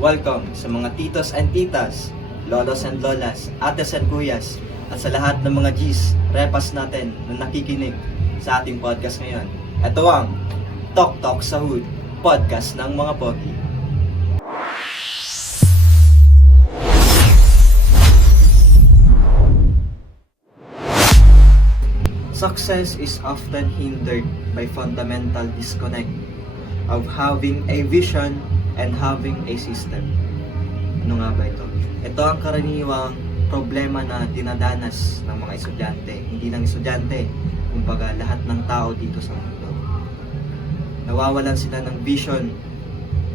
Welcome sa mga titos and titas, lolos and lolas, ates and kuyas, at sa lahat ng mga G's, repas natin na nakikinig sa ating podcast ngayon. Ito ang Talk Talk sa Hood, podcast ng mga pogi. Success is often hindered by fundamental disconnect of having a vision and having a system. Ano nga ba ito? Ito ang karaniwang problema na dinadanas ng mga estudyante. Hindi lang estudyante, kumbaga lahat ng tao dito sa mundo. Nawawalan sila ng vision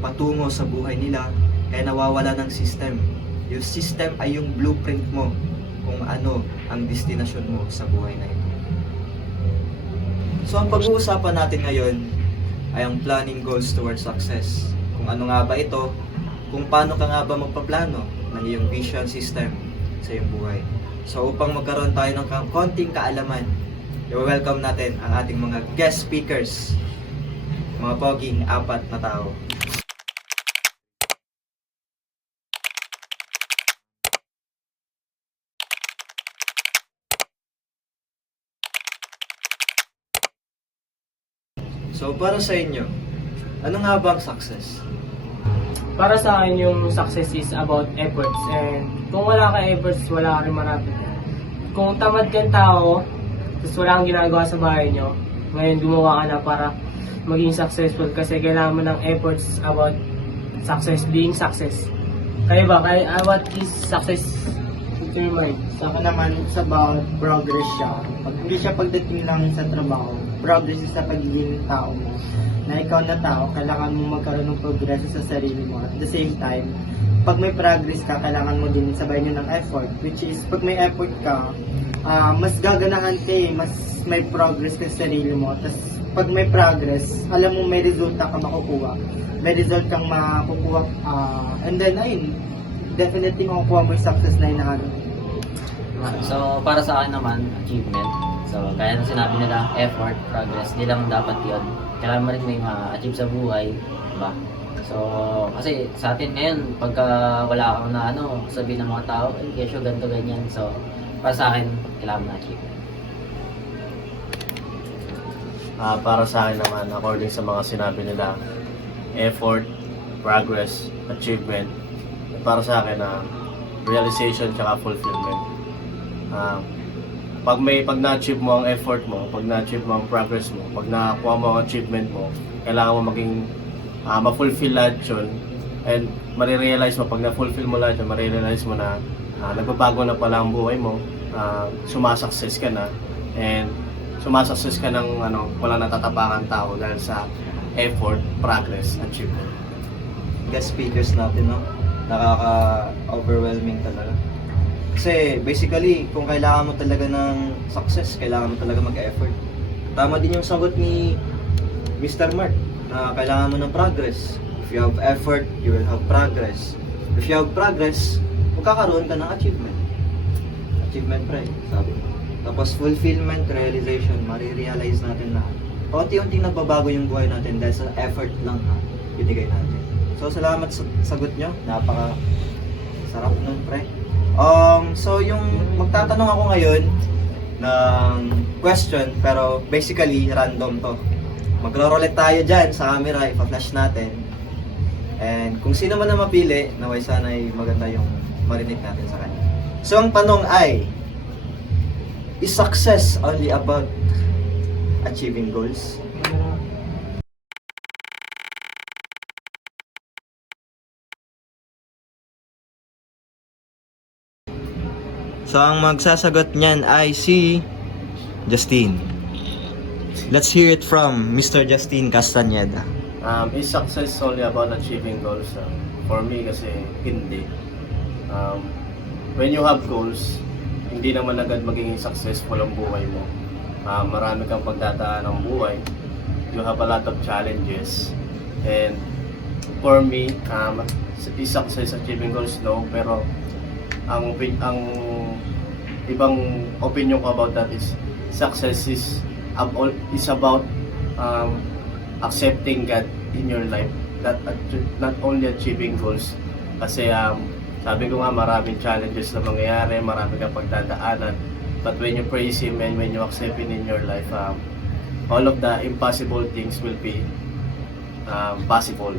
patungo sa buhay nila, kaya nawawalan ng system. Yung system ay yung blueprint mo kung ano ang destinasyon mo sa buhay na ito. So ang pag-uusapan natin ngayon ay ang planning goals towards success. Kung ano nga ba ito, kung paano ka nga ba magpaplano ng iyong vision system sa iyong buhay. So upang magkaroon tayo ng konting kaalaman, i-welcome natin ang ating mga guest speakers, mga poging apat na tao. So para sa inyo, ano nga ba ang success? Para sa akin, yung success is about efforts. And kung wala kang efforts, wala ka rin marapit. Kung tamad kang tao, tapos wala kang ginagawa sa bahay nyo, ngayon gumawa ka na para maging successful kasi kailangan mo ng efforts about success, being success. Kaya ba? What is success to your mind? Sa akin naman, it's about progress siya. Hindi siya pagdating lang sa trabaho. Progress is sa pagiging tao mo. Na ikaw na tao, kailangan mo magkaroon ng progress sa sarili mo. At the same time, pag may progress ka, kailangan mo din sabay nyo ng effort. Which is, pag may effort ka, mas gaganahan ka mas may progress ka sa sarili mo. Tapos, pag may progress, alam mo may resulta ka makukuha. May result kang makukuha. And then, ayun, definitely makukuha mo yung success na hinahanap. So, para sa akin naman, achievement. So, kaya na sinabi nila, effort, progress, hindi lang dapat yun. Kailangan mo rin may ma-achieve sa buhay, diba? So, kasi sa atin ngayon, pagka wala kang na sabihin ng mga tao, kesyo ganito, ganyan. So, para sa akin, kailangan mo na-achieve. Para sa akin naman, according sa mga sinabi nila, effort, progress, achievement. Para sa akin, realization tsaka fulfillment. Pag na-achieve mo ang effort mo, pag na-achieve mo ang progress mo, pag nakuha mo ang achievement mo, kailangan mo maging ma-fulfill lahat yun. And marirealize mo, pag na-fulfill mo lahat yun, marirealize mo na nagbabago na pala ang buhay mo, sumasukses ka na, and sumasukses ka ng wala natatapangan tao dahil sa effort, progress, achievement. Guest speakers natin, no? Nakaka-overwhelming talaga. Kasi basically, kung kailangan mo talaga ng success, kailangan mo talaga mag-effort. Tama din yung sagot ni Mr. Mark na kailangan mo ng progress. If you have effort, you will have progress. If you have progress, magkakaroon ka ng achievement. Achievement, pre, sabi mo. Tapos fulfillment, realization, marirealize natin na paunti-unting nagbabago yung buhay natin dahil sa effort lang binigay natin. So, salamat sa sagot nyo. Napaka-sarap nun, pre. So yung magtatanong ako ngayon ng question, pero basically random to. Magro-roulette tayo dyan sa camera, ipa-flash natin. And kung sino man na mapili, naway sana ay maganda yung marinig natin sa kanya. So ang tanong ay, is success only about achieving goals? So ang magsasagot niyan ay si Justin. Let's hear it from Mr. Justin Castañeda. Is success only about achieving goals? For me kasi hindi. When you have goals, hindi naman agad magiging successful ang buhay mo. Marami kang pagdadaan ng buhay. You have a lot of challenges. And for me, is success achieving goals? No. Pero ang ibang opinion ko about that is success is about accepting God in your life, not only achieving goals Kasi sabi ko nga, maraming challenges na mangyayari, maraming kang pagdadaanan. But when you praise Him and when you accept Him in your life, all of the impossible things will be possible.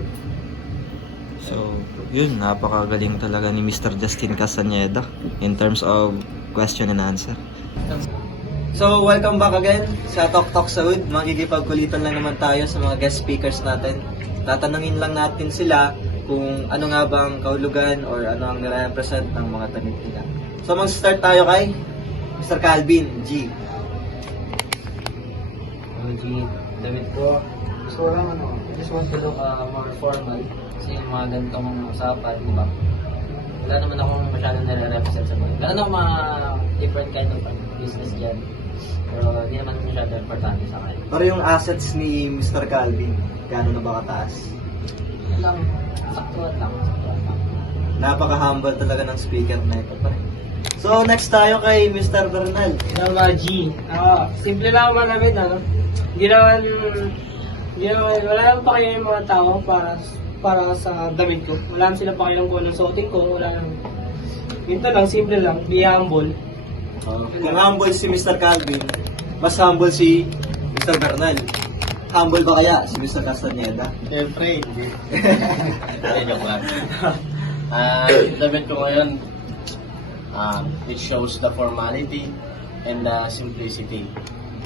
So, yun, napakagaling talaga ni Mr. Justin Castaneda in terms of question and answer. So, welcome back again sa Talk Talk sa Hood. Makikipagkulitan lang naman tayo sa mga guest speakers natin. Tatanungin lang natin sila kung ano nga bang kahulugan or ano ang nire-represent ng mga damit nila. So, mag-start tayo kay Mr. Calvin G. G, damit ko. Gusto ko lang I just want to look more formal. Kasi yung mga ganitong usapan, di ba? Wala naman akong masyadong nare-represent sa mga. Meron ako mga different kind of business dyan. Pero di naman masyadong importante sa akin. Pero yung assets ni Mr. Calvin, gaano na ba kataas? Lang, saktuan lang. Napaka-humble talaga ng speaker na ito pa. So, next tayo kay Mr. Bernal. Number G. Simple lang ako malamit, ano? Hindi naman, wala lang pa kayo yung mga tao para sa damit ko. Wala lang sila pa kayo kung anong suotin ko, wala lang. Ito lang, simple lang, be humble. Kung humble si Mr. Calvin, mas humble si Mr. Bernal. Humble ba kaya si Mr. Castaneda? Siyempre, hindi. Joke lang. Damit ko ngayon, it shows the formality and the simplicity.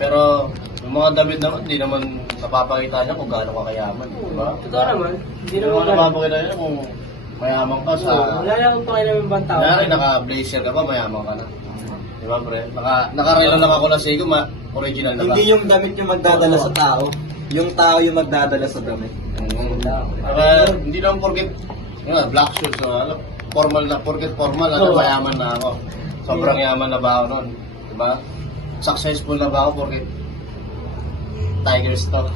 Pero yung mga damit naman, hindi naman napapakita niya kung gaano ka kayaman, di ba? Totoo naman, hindi Hindi naman napapakita niya kung mayaman ka sa... wala lang pa kayo ng ibang tao. Kaya naka-blazer ka ba, mayaman ka na. Di ba, pre? Naka-relo lang ako na Seiko, original na ba? Hindi yung damit yung magdadala sa tao, yung tao yung magdadala sa damit. Hindi naman porket, black shoes, formal na, porket formal, mayaman na ako. Sobrang yaman na ba ako noon, di ba? Successful na ba ako porket Tiger stock.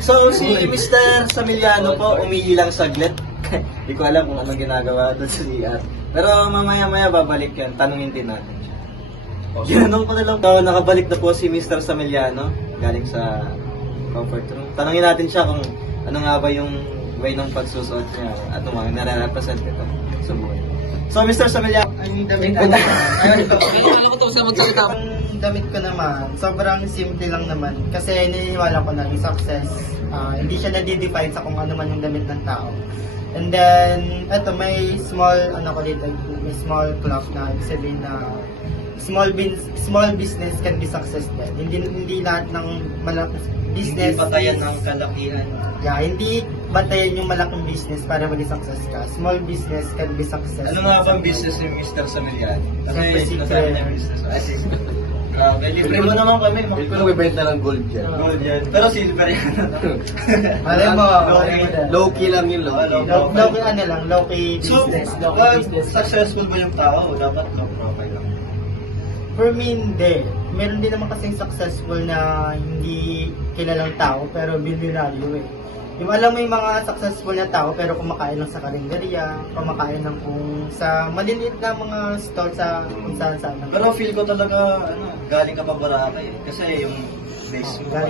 So, si Mr. Samiliano po, umihi lang saglit. Hindi ko alam kung anong ginagawa doon sa CR. Pero mamaya-maya babalik yan, tanungin din natin siya. Ginanong ko na lang. So, nakabalik na po si Mr. Samiliano, galing sa comfort room. Tanungin natin siya kung ano nga ba yung way ng pagsusuot niya at ano mga nare-represent ito sa buhay. So, Mr. Samiliano, Damit ko naman. Alam ko tapos na magsalita. Ang damit ko naman, sobrang simple lang naman. Kasi naniniwala ko na yung success, hindi siya nadidefine sa kung ano man yung damit ng tao. And then, eto, may small, may small club na ibig sabihin na small business can be success din. Hindi lahat ng business hindi patayan ng kalakihan. Yeah, hindi batayan yung malaking business para maging success ka. Small business can be success. Ano nga bang business ni Mr. Samiliano? Siyempre, sinasabi niya business. Libre mo naman kami. Ito nagbibenta ng gold dyan. Gold yan. Pero silver yan. Malay mo, Low-key lang yun, low-key. low-key ano lang, low-key So, business. successful ba yung tao? Dapat low profile lang. For me, hindi. Meron din naman kasing successful na hindi kilalang tao, pero bilyonaryo eh. Yung alam mo yung mga successful na tao, pero kumakain lang sa karinderya, kumakain lang kung sa maliliit na mga stall sa kung saan-saan. Pero feel ko talaga, galing ka pa Boracay eh. Kasi yung base mo.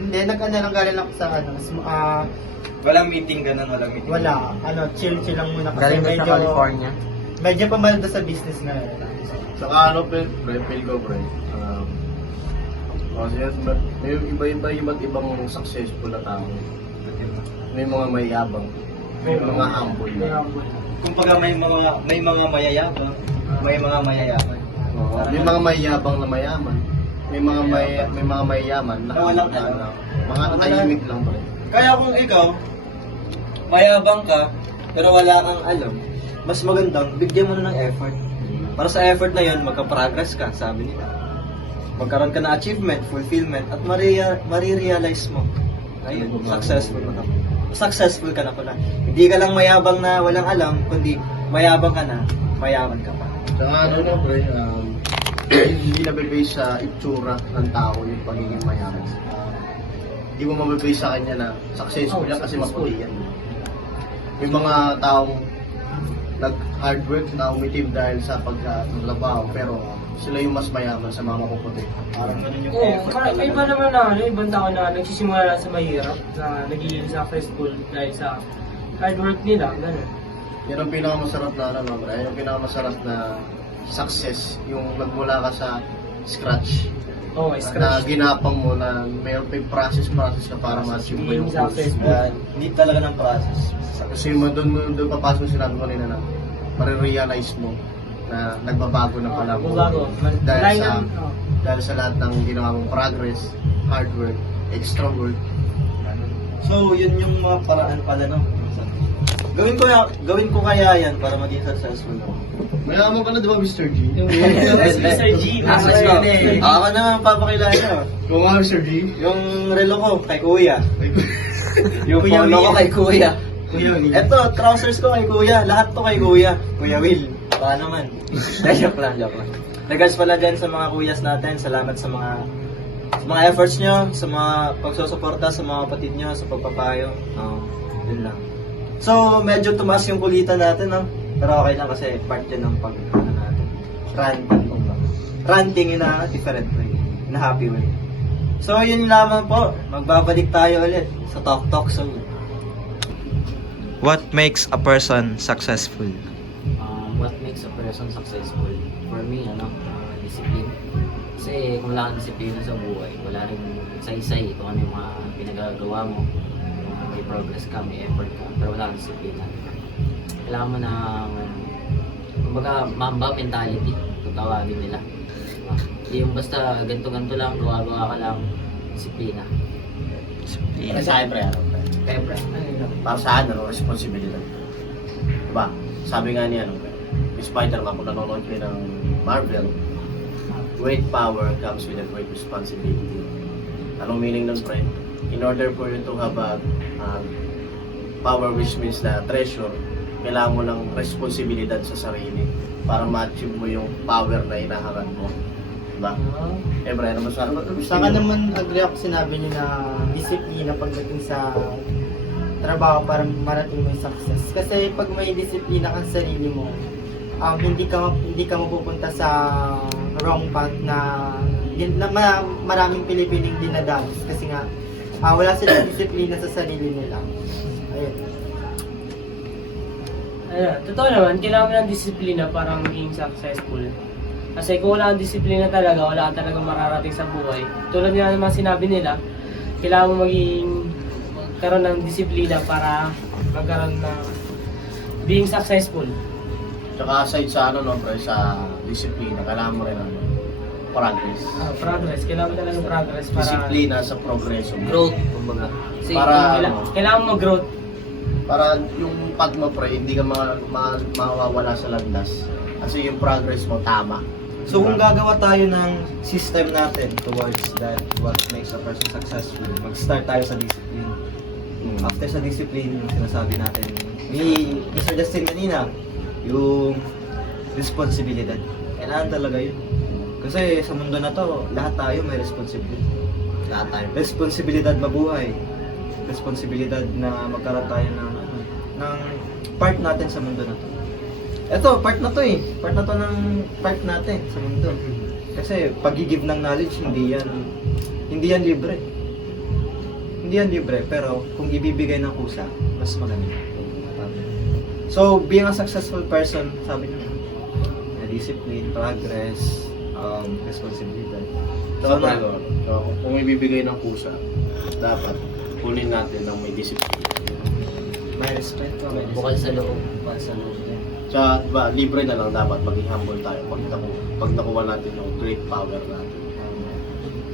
Hindi, galing lang sa Walang meeting ganun, walang meeting. wala, chill lang muna kasi medyo pamaldo sa business ngayon. Saka feel ko, pre. Kasi may iba-iba iba't ibang successful na tao. May mga mayabang, may mga humble. Kumbaga may mga mayayabang, may mga mayayaman. May mga mayabang na mayaman. May mga mayayaman na Walang mga tahimik lang, pre. Kaya kung ikaw, mayabang ka, pero wala kang alam, mas magandang bigyan mo na ng effort. Para sa effort na yun, magka-progress ka, sabi nila. Magkaroon ka ng achievement, fulfillment, at marirealize mo. Ayun, successful ka na pala. Hindi ka lang mayabang na walang alam, kundi mayabang ka na, mayaman ka pa. Saka pre, hindi nabibase sa itsura ng tao yung pagiging mayaman. Hindi mo mabibase sa kanya na successful yan kasi maputi yan. May mga taong nag-hard work na umitim dahil sa pagkatrabaho, pero sila yung mas mayaman sa mga mapuputi. Parang ganun yung Oo, effort may iba naman na ibang tao na nagsisimula lang sa mahirap, na nagiging successful dahil sa hard work nila, gano'n. Yan ang pinakamasarap na ano, no, bro? Yan ang pinakamasarap na success, yung nagmula ka sa scratch. Oh, Na scratch. ginapang mo na mayroon pa yung process ka para ma-achieve mo yung goals. Successful. Hindi talaga ng process. Kasi doon papasok sinabi ko kanina na marirealize mo na nagbabago na pala mo. Bago. Dahil sa lahat ng ginawa mong progress, hard work, extra work. So, yun yung mga paraan pala, no? Gawin ko kaya yan para maging successful ako. Mayaman ka na, di ba, Mr. G? Mr. G. Ako naman papakilala. Kung nga, Mr. G? Yung relo ko kay Kuya. Yung Kuya polo ko Will. kay Kuya. Kuya Will. Eto, trousers ko kay Kuya. Lahat to kay Kuya. Kuya Will. Baka naman. Joke lang. Regards pala dyan sa mga kuyas natin. Salamat sa mga efforts nyo, sa mga pagsusuporta sa mga kapatid nyo, sa pagpapayo. Yun lang. So, medyo tumaas yung kulitan natin, no? Pero okay lang kasi part yun ng natin. Ranting in a different way. In a happy way. So, yun lamang po. Magbabalik tayo ulit sa Talk Soul. What makes a person successful? What makes a person successful? For me, discipline. Kasi kung wala kang disiplina sa buhay, wala rin say-say kung ano yung mga pinagagawa mo. May progress ka, may effort ka, pero wala kang disiplina. Kailangan mo ng, kumbaga, mamba mentality, kung tawagin nila. Hindi yung basta ganto-ganto lang, gawa-gawa ka lang, disiplina. Para sa akin, pre, Pepper. para sa akin, responsibilidad. Diba? Sabi nga niya, Spider-Man, kung nanonood kayo ng Marvel, great power comes with a great responsibility. Anong meaning nun, pre? In order for you to have a power, which means na treasure, kailangan mo ng responsibilidad sa sarili para ma-achieve mo yung power na hinahangat mo. Diba? Pre, ano masabi? Saka naman agree ako sinabi niyo na disiplina pagdating sa trabaho para marating mo yung success. Kasi pag may disiplina kang sarili mo, hindi ka mapupunta sa wrong path na maraming Pilipining dinadalos kasi nga wala silang disiplina sa sarili nila. Ayun. Totoo naman, kailangan mo ng disiplina para maging successful. Kasi kung wala kang disiplina talaga, wala kang talaga mararating sa buhay. Tulad nga naman sinabi nila, kailangan mo magkaroon ng disiplina para magkaroon ng being successful. Tsaka aside sa pre, sa disiplina, kailangan mo rin progress. Progress, kailangan mo talaga progress para... Disiplina sa progreso. Growth, kumbaga. Kasi Para Kailangan mo growth. para yung pag mo, pre, hindi ka mawawala sa landas. Kasi yung progress mo tama. So kung gagawa tayo ng system natin towards that, what makes a person successful, mag-start tayo sa discipline. After sa discipline, yung sinasabi natin ni Mr. Justin kanina, yung responsibilidad. Kailangan talaga yun. Kasi sa mundo na to, lahat tayo may responsibility. Lahat tayo. Responsibilidad mabuhay. Responsibilidad na magkaroon tayo ng part natin sa mundo na to. Ito, part na to eh. Part na to ng part natin sa mundo. Kasi pag-give ng knowledge, hindi yan libre. Hindi yan libre, pero kung ibibigay ng kusa, mas maganda. So, being a successful person, sabi niyo, discipline, progress, responsibility. So, kung ibibigay ng kusa, dapat kunin natin ng may disiplina. May respeto, may Bukal sa loob. Bukal sa loob. Tsaka, diba, libre na lang dapat maging humble tayo pag nakuha natin yung great power natin.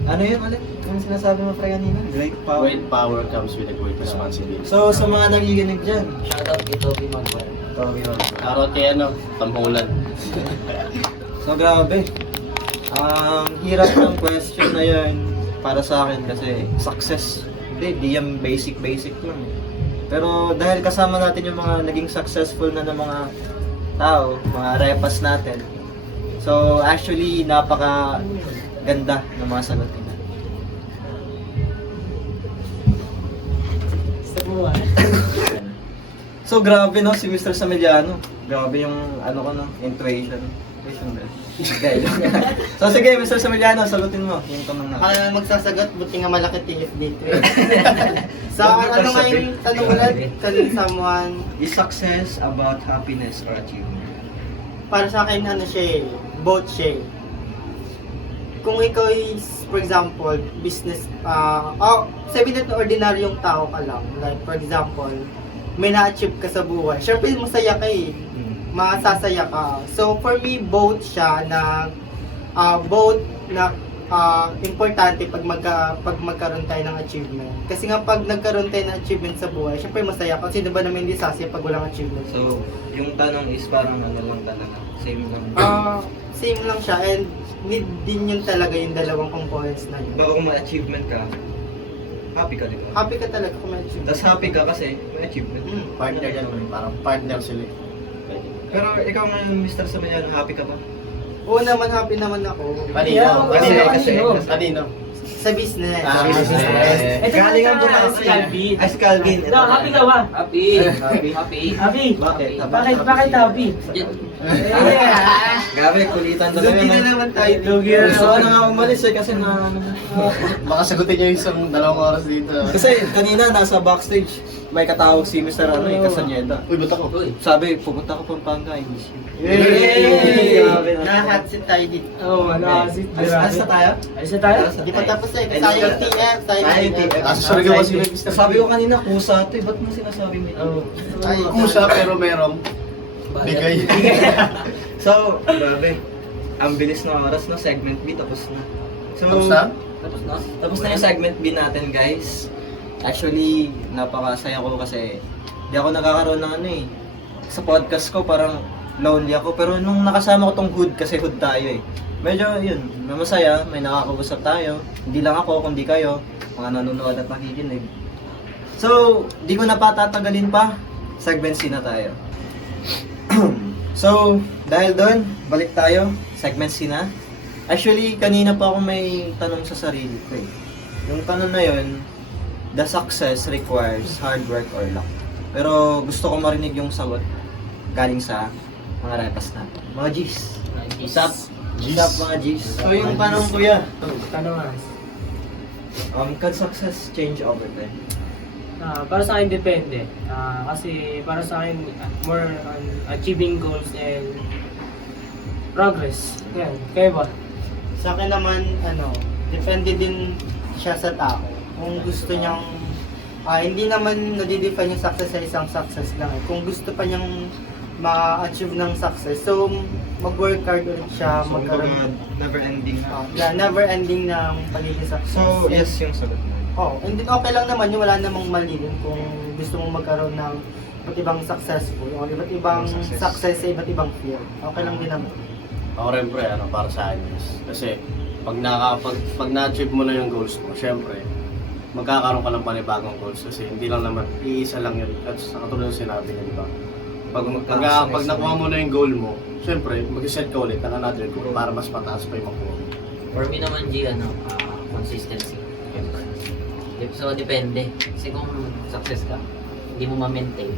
Ano yun ulit? Ano sinasabi mo, Fray, kanina? Great power. Great power comes with a great responsibility. So, sa mga nagiginig dyan, Shoutout kay Toby Maguire. Araw kaya tamhulan. So, grabe. Ang hirap ng question na yun para sa akin kasi success. Hindi yan basic lang. Pero dahil kasama natin yung mga naging successful na ng mga tao, mga repas natin. So, actually, napaka ganda ng mga sagot nila. Sa buhay. So, grabe no, si Mr. Sameliano. Grabe yung, intuition. So sige, Mr. Samiliano, sagutin mo yung tanong na. Ako naman magsasagot, buti nga malaki tilis dito. So, ano nga yung tanong ulit? Can someone, Is success about happiness or achievement? para sa akin, ano siya eh, both siya eh. Kung ikaw is, for example, business, sabihin natin ordinaryong tao ka lang. Like, for example, may na-achieve ka sa buhay. Siyempre, masaya ka eh. Masasaya ka. So, for me, both siya na, importante pag magkaroon tayo ng achievement. Kasi nga pag nagkaroon tayo ng achievement sa buhay, syempre masaya ka. Kasi diba naman hindi sasaya pag walang achievement. So, yung tanong is parang ano lang talaga. Same lang. Same lang siya and need din yun talaga yung dalawang components na yun. Baka kung may achievement ka, happy ka, di ba? Happy ka talaga kung may achievement. Tapos happy ka kasi may achievement. Partner yan, parang partner sila. Pero ikaw ngayon, Mr. Samiliano, happy ka ba? Oo naman, happy naman ako. Kanino? Kanino? Sa business. Ah, business. Ito Galing na ang si bukas. Calvin. Ay, si Calvin. No, happy ka ba? Happy. Happy. Happy. Bakit? Bakit happy? Gabi, kulitan talaga. Lugi na naman tayo. Gusto ko na nga umalis eh kasi na... Baka sagutin niyo yung isang 2 oras dito. Kasi kanina nasa backstage, may katawag si Mr. Ano eh, Castaneda. Uy, ba't ako? Sabi, pupunta ko Pampanga, I miss you. Yay! Grabe na. Nahat si tayo dito. Oo, kasi Alis na tayo? Alis na tayo? Di pa tapos eh. Sayang TF. Sayang TF. Sorry ka kasi Sabi ko kanina, kusa ito eh. Ba't mo sinasabi mo ito? Ay, kusa pero merong bigay. So, grabe. Ang bilis ng oras na segment B, tapos na. So, Tapos na? Tapos na. Tapos na yung segment B natin, guys. Actually, napakasaya ko kasi di ako nagkakaroon ng ano eh. Sa podcast ko, parang lonely ako. Pero nung nakasama ko tong hood, kasi hood tayo eh. Medyo yun, masaya, may nakakausap tayo. Hindi lang ako, kundi kayo, mga nanonood at nakikinig. So, di ko na patatagalin pa. Segment C na tayo. So, dahil doon, balik tayo. Segment C na. Actually, kanina pa ako may tanong sa sarili ko eh. Yung tanong na yun, the success requires hard work or luck. Pero gusto ko marinig yung sagot galing sa mga repas na. Mga G's. What's up? What's up mga G's? So yung tanong kuya, Tanong nga. can success change over time? Para sa akin depende. Kasi para sa akin more on achieving goals and progress. Yan. Kaya ba? Sa akin naman, depende din siya sa tao. Kung gusto niyang, hindi naman nadidefine yung success sa isang success lang eh. Kung gusto pa niyang ma-achieve ng success, so mag-work hard ulit siya, So, magkaroon. never ending na. Never ending ng pagiging success. So, yes yung sagot mo. And then okay lang naman yun, wala namang mali yun kung gusto mong magkaroon ng iba't ibang successful o iba't ibang success sa iba't ibang field. Okay lang din naman. Ako rin pre, para sa akin is, kasi pag na-achieve mo na yung goals mo, syempre, magkakaroon ka ng panibagong goals kasi hindi lang naman, iisa lang yun. At sa katulad ng sinabi niya, di ba? Pag nakuha mo na yung goal mo, syempre, mag-set ka ulit ng another goal para mas mataas pa yung makuha mo. For me naman, G, consistency. So, depende. Kasi kung success ka, hindi mo ma-maintain,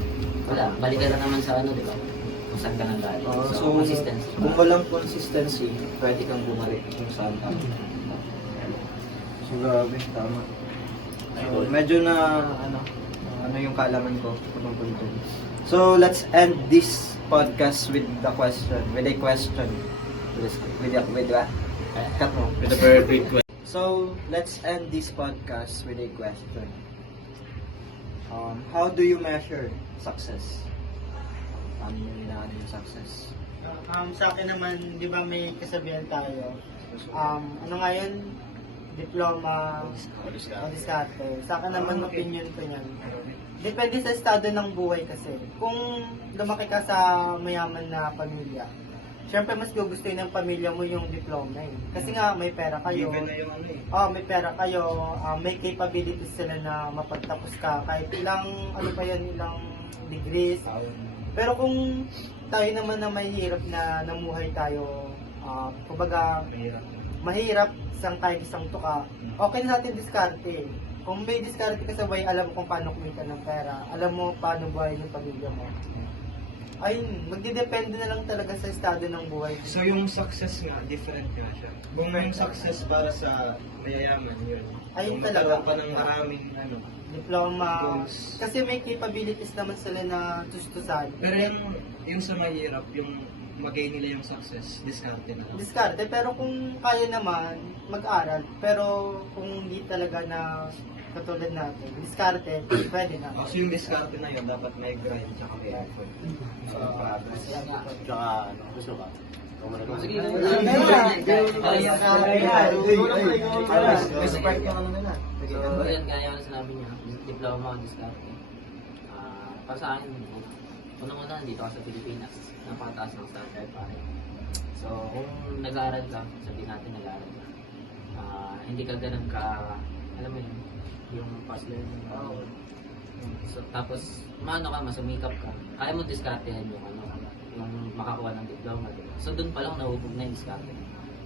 wala. Balik ka na naman sa di ba? Kung saan ka nang galing. So, consistency. Kung walang consistency, pwede kang bumalik kung saan ka. So, grabe, tama. So, medyo na, ano yung kaalaman ko tungkol dun. So, let's end this podcast with a question. Cut mo. With a very big question. So, let's end this podcast with a question. How do you measure success? Paano nyo hinahanap yung success? Sa akin naman, di ba may kasabihan tayo? Ano nga yun? Diploma o diskarte. Sa akin naman, opinion ko yan. Depende sa estado ng buhay kasi. Kung lumaki ka sa mayaman na pamilya, syempre mas gugustuhin ng pamilya mo yung diploma eh. Kasi nga may pera kayo. Even na yung ano eh. May pera kayo, may capabilities sila na mapagtapos ka kahit ilang ilang degrees. Pero kung tayo naman na mahirap na namuhay tayo, kumbaga mahirap isang kahit isang tuka, okay na natin diskarte. Kung may diskarte ka sa buhay, alam mo kung paano kumita ng pera, alam mo paano buhay yung pamilya mo. ayun, magdidepende na lang talaga sa estado ng buhay. So yung success nga, different nga siya. Kung yung success para sa mayayaman, yun. Ayun Kung talaga. magkaroon pa ng maraming Diploma. Goals. Kasi may capabilities naman sila na tustusan. Pero yung sa mahirap, yung mag-gain nila yung success, diskarte na lang. Diskarte, pero kung kaya naman, mag-aral. Pero kung hindi talaga na katulad natin, diskarte, pwede na. So yung diskarte na yun, dapat may grind tsaka may effort. So, progress. Tsaka, ano, gusto ka? Sige, Respect yung ano nila. So, yun, kaya yung sinabi niya, diploma, diskarte. Para sa akin, unang-una, nandito ka sa Pilipinas, napakataas ng standard pare. So, kung nag-aaral ka, sabihin natin nag-aaral ka, hindi ka ganun ka, alam mo yun, yung past learning. So, tapos, maano ka, masumikap ka, kaya mo diskartehan yung ano, yung makakuha ng diploma. Diba? So, doon pa lang nahuhug na yung diskarte.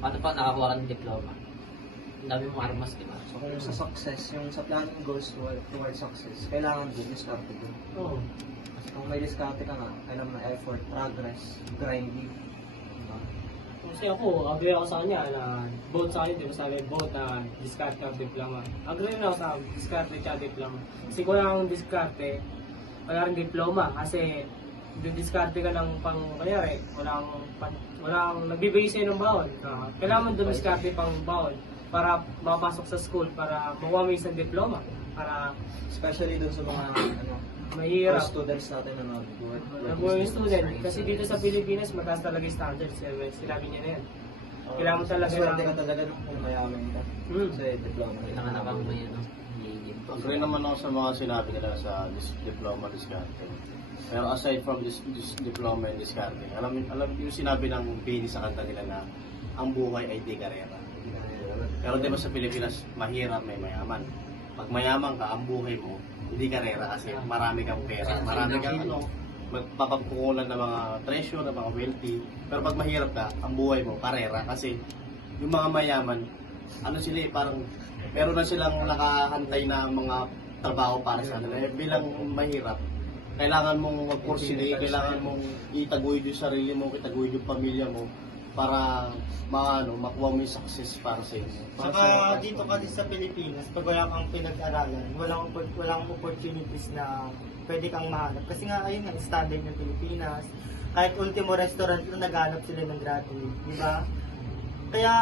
Paano pa nakakuha ka ng diploma? Ang dami mong armas, di ba? So kung sa success, yung sa planning goals towards success, kailangan din diskarte din. Oo. Kasi kung may diskarte ka nga, kailangan ng effort, progress, grinding. Diba? Kasi ako, agree ako sa kanya na both sa kanya, di ba sabi, both diskarte at diploma. Agree rin ako sa diskarte at diploma. Kasi kung wala kang diskarte, wala rin diploma. Kasi diskarte ka ng pang, kanyari, walang nagbibigay sa'yo ng baon. Kailangan mo dumiskarte pang baon para makapasok sa school, para makuha mo isang diploma. Para Especially dun sa mga mahirap. students natin na Nabuhay yung student. Kasi dito sa Pilipinas, mataas talaga yung standards. Sinabi niya na yan. Kailangan mo talaga Swerte ng- ka talaga kung mayaman ka. Kasi diploma. Pinanganapang mo yun, no? Hihigin. Agree naman ako sa mga sinabi nila sa diploma, diskarte. Pero aside from this diploma and diskarte, alam yung sinabi ng Bini sa kanta nila na ang buhay ay di karera. Pero di ba sa Pilipinas, mahirap may mayaman. Pag mayaman ka, ang buhay mo, hindi karera kasi marami kang pera, marami kang magpapagkukulan ng mga treasure, ng mga wealthy. Pero pag mahirap ka, ang buhay mo, karera kasi yung mga mayaman, ano sila parang meron na silang nakahantay na mga trabaho para sa kanila. Bilang mahirap, kailangan mong magpursige, kailangan mong itaguyod yung sarili mo, itaguyod yung pamilya mo para makuha mo yung success para sa inyo. Saka dito kasi sa Pilipinas, pag wala kang pinag-aralan, walang opportunities na pwede kang mahanap. Kasi nga, ayun nga, standard ng Pilipinas. Kahit ultimo restaurant lang, naghanap sila ng graduate. Di ba? Kaya,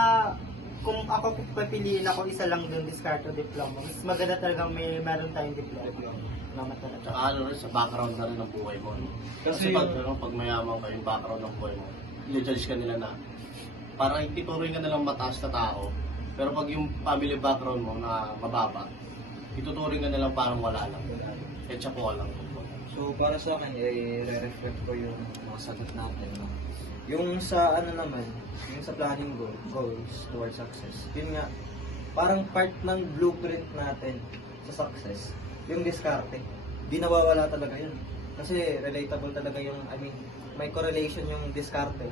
kung ako papiliin ako, isa lang doon, diskarte o diploma. Mas maganda talagang meron tayong diploma. Salamat talaga. Tsaka ano rin, sa background na rin ng buhay mo. No? Kasi pag mayaman ka, yung background ng buhay mo, i-judge ka nila na parang ituturing ka nilang mataas na tao. Pero pag yung family background mo na mababa, ituturing ka nilang parang wala lang. Kaya po lang. So para sa akin, i-reflect ko yung mga sagot natin. No? Yung sa ano naman, yung sa planning goals towards success, yun nga, parang part ng blueprint natin sa success, yung diskarte. Di nawawala talaga yun. Kasi relatable talaga yung, may correlation yung diskarte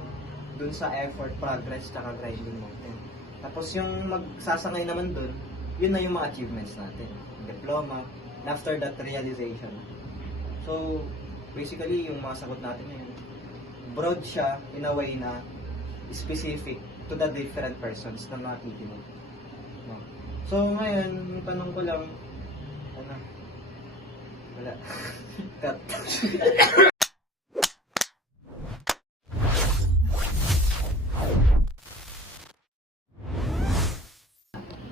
dun sa effort, progress, tsaka grinding natin. Tapos yung magsasangay naman dun, yun na yung mga achievements natin. Diploma, and after that, realization. So, basically, yung mga sagot natin yun, broad siya in a way na specific to the different persons na makikinig. No? So, ngayon, yung tanong ko lang, wala. Cut.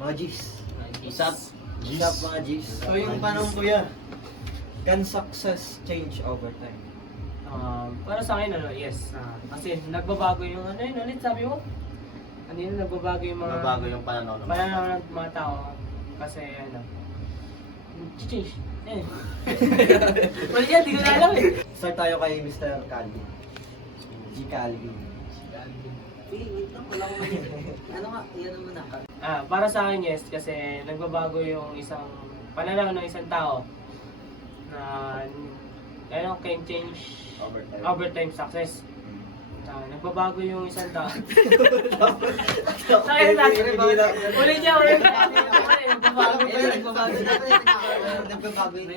Mga G's. Isap. G's mga G's. So yung tanong kuya, can success change over time? Para sa akin, yes. Kasi nagbabago yung ano yun, ulit sabi mo? Ano yun, nagbabago yung mga... Bago yung pananaw ng pananaw ng mga tao. Kasi change. Well, yan, di ko na alam eh. Start tayo kay Mr. Calvin. G. Calvin. Wait lang, wala akong ano nga, yan naman na. Para sa akin, yes. Kasi nagbabago yung isang pananaw ng isang tao na can change over time success. Nagbabago yung isang tao. Sakit na ulit niya. Nagbabago. Nagbabago yun.